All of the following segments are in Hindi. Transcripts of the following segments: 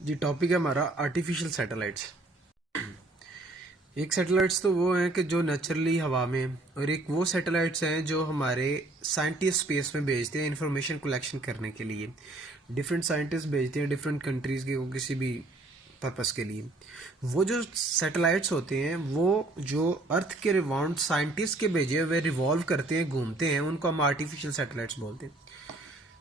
जी टॉपिक है हमारा आर्टिफिशियल सैटेलाइट्स। एक सैटेलाइट्स तो वो हैं कि जो नेचुरली हवा में, और एक वो सैटेलाइट्स हैं जो हमारे साइंटिस्ट स्पेस में भेजते हैं इंफॉर्मेशन कलेक्शन करने के लिए। डिफरेंट साइंटिस्ट भेजते हैं डिफरेंट कंट्रीज़ के वो किसी भी पर्पस के लिए। वो जो सैटेलाइट्स होते हैं वो जो अर्थ के अराउंड साइंटिस्ट के भेजे हुए रिवॉल्व करते हैं, घूमते हैं, उनको हम आर्टिफिशियल सैटेलाइट्स बोलते हैं।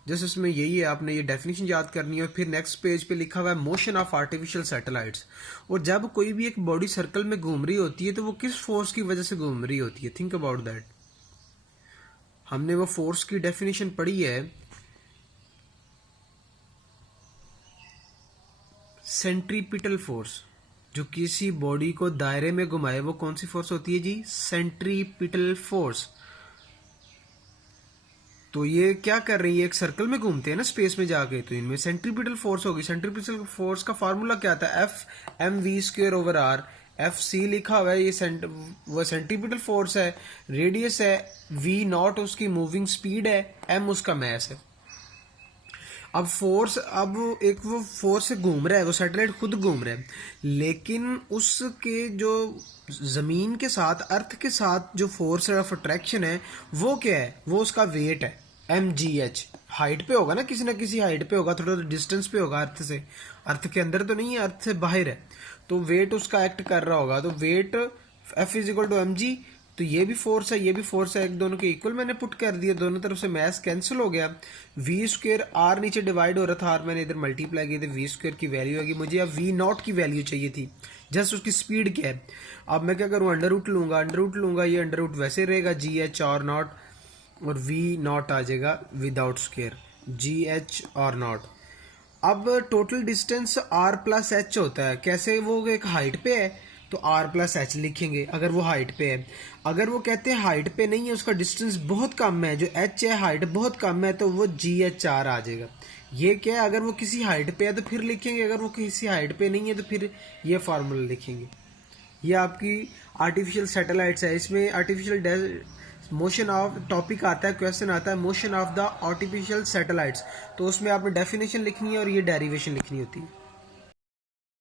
जैसे उसमें यही है, आपने ये डेफिनेशन याद करनी है और फिर नेक्स्ट पेज पे लिखा हुआ है मोशन ऑफ आर्टिफिशियल सैटेलाइट्स। और जब कोई भी एक बॉडी सर्कल में घूम रही होती है तो वो किस फोर्स की वजह से घूम रही होती है, थिंक अबाउट दैट। हमने वो फोर्स की डेफिनेशन पढ़ी है, सेंट्रीपिटल फोर्स। जो किसी बॉडी को दायरे में घुमाए वो कौन सी फोर्स होती है जी? Centripetal force. तो ये क्या कर रही है, एक सर्कल में घूमते हैं ना स्पेस में जाके, तो इनमें सेंट्रीपिटल फोर्स होगी। सेंट्रीपिटल फोर्स का फार्मूला क्या था? F M V square over R. F C लिखा हुआ है, ये वो सेंट्रीपिटल फोर्स है, रेडियस है, वी नॉट उसकी मूविंग स्पीड है, एम उसका मैस है। अब फोर्स, अब एक वो फोर्स से घूम रहा है, वो सैटेलाइट खुद घूम रहा है, लेकिन उसके जो जमीन के साथ, अर्थ के साथ जो फोर्स ऑफ अट्रैक्शन है वो क्या है? वो उसका वेट है, एम जी एच। हाइट पे होगा ना, किसी ना किसी हाइट पे होगा, थोड़ा डिस्टेंस पे होगा अर्थ से। अर्थ के अंदर तो नहीं है, अर्थ से बाहर है, तो वेट उसका एक्ट कर रहा होगा। तो weight F is equal to M G. तो ये भी फोर्स है, ये भी फोर्स है, एक दोनों के इक्वल मैंने पुट कर दिया, दोनों तरफ से मैस कैंसिल हो गया। वी स्क्वेयर, आर नीचे डिवाइड हो रहा था, आर मैंने इधर मल्टीप्लाई किया, वी स्क्वेयर की वैल्यू आएगी मुझे। अब वी नॉट की वैल्यू चाहिए थी, जस्ट उसकी स्पीड क्या है। अब मैं क्या करूँ, अंडर रूट लूंगा, अंडर रूट लूंगा, ये अंडर रूट वैसे रहेगा, जी एच आर नॉट, और वी नॉट आ जाएगा without square, G H R naught. अब total distance R plus H होता है, कैसे? वो एक हाइट पे है तो आर प्लस एच लिखेंगे अगर वो हाइट पे है। अगर वो कहते हैं हाइट पे नहीं है, उसका डिस्टेंस बहुत कम है, जो एच है हाइट बहुत कम है, तो वो जी एच आर आ जाएगा। ये क्या है? अगर वो किसी हाइट पे है तो फिर लिखेंगे, अगर वो किसी हाइट पे नहीं है तो फिर ये फार्मूला लिखेंगे। ये आपकी आर्टिफिशियल सैटेलाइट्स है। इसमें आर्टिफिशियल मोशन ऑफ टॉपिक आता है, क्वेश्चन आता है motion of the artificial satellites, तो उसमें आपने डेफिनेशन लिखनी है और ये डेरिवेशन लिखनी होती है।